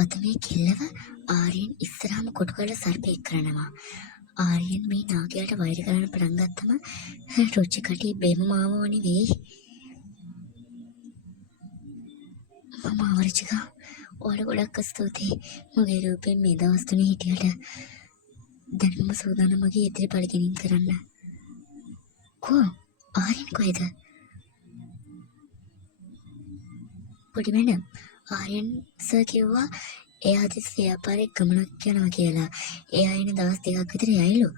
අද මේ කෙල්ලව ආර්යන් ඉස්සරහම කොටු කරලා සර්පෙක් කරනවා. ආර්යන් මේ නාගයාට වෛර කරන්න පටන් ගත්තම රුචිකටි බෙම මාවෝනි වෙයි. මම ආවර්චිකා ඔයාලට ගොඩක් ස්තුතියි. මගේ රූපෙන් මේ දවස් තුනේ හිටියට දැන් මම සූදානම් මගේ ඉදිරි පරිගණින් කරන්න. ආර්යන් කොහෙද? පොඩි මැඩම් ආර්යන් සර් කිව්වා එයා අද ව්‍යාපාරේ ගමනක් යනවා කියලා. එයා එන දවස් දෙකක් විතර යයිලු.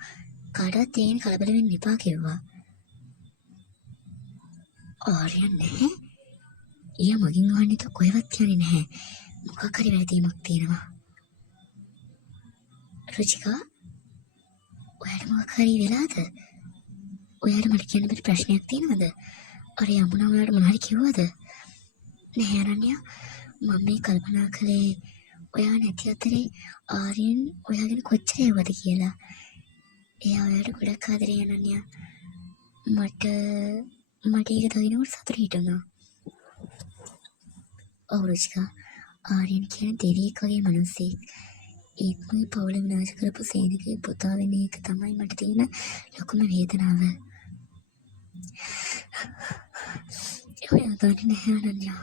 කාටවත් තේින් කලබල වෙන්න එපා කිව්වා. ආර්යන් නැහැ. ඊයා මගින් අහන්න එක කොහෙවත් කියන්නේ නැහැ. මොකක් හරි වැරදීමක් තියෙනවා. රුචිකා ඔයාට මොකක් හරි වෙලාද? ඔයාට මට කියන්න බැරි ප්‍රශ්නයක් තියෙනවද? අර යමුනා ඔයාට මොනවා හරි කිව්වද? නැහැ අනන්‍යා මම මේ කල්පනා කළේ ඔයා නැති අතරේ ආර්යන් ඔයාගෙන කොච්චර යවද කියලා. එයා ඔයාට ගොඩක් ආදරේ අනන්‍යා. මට ඒක දකිනකොට සතුට හිතුණා. ඔව් රුචිකා ආර්යන් කියන දෙවියෙක් වගේ මිනිස්සෙක්. ඒත් මේ පවුල විනාශ කරපු සේනගේ පුතා වෙන එක තමයි මට තියෙන ලොකුම වේදනාව. ඔයා දන්නේ නැහැ අනන්‍යා.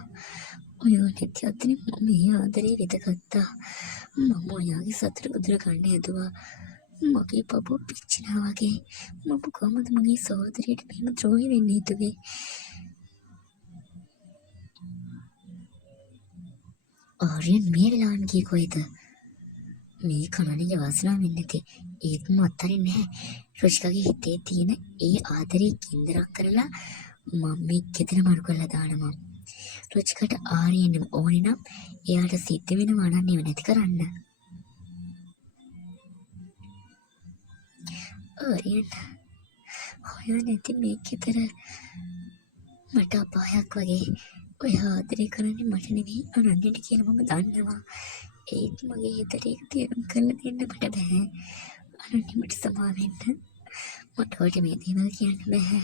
ඔයා නැති අතරේ මම මේ ආදරේ විඳගත්තා. මම ඔයාගේ සතුට උදුර ගන්න හැදුවා. මගේ පපුව පිච්චිනා වගේ. මම කොහොමද මගේ සහෝදරියට මෙහෙම ද්‍රෝහි වෙන්න හිතුවේ? ආර්යන් මේ වෙලාවෙන් ගියේ කොහෙද? මේ කණණිගේ වාසනාවෙන් නැති. ඒත් මම අත්හරින්නේ නැහැ. රුචිකාගේ හිතේ තියෙන ඒ ආදරේ කින්දරක් කරලා මම මේ ගෙදර මරු කරලා දානවා. රුචිකට ආර්යන්ව ඕනේ නම් එයාට සිද්ධ වෙනවා නම් ඒව නැති කරන්න. ආර්යන් ඔයා නැති මේ ගෙදර මට අපායක් වගේ. ඔයා ආදරේ කරන්නේ මට නෙවෙයි අනන්‍යට කියලා මම දන්නවා. ඒත් මගේ හිතට ඒක තේරුම් කරලා දෙන්න මට බෑ. අනන්‍ය මට සමා වෙන්න. මට ඔයාට මේ දේවල් කියන්න බෑ.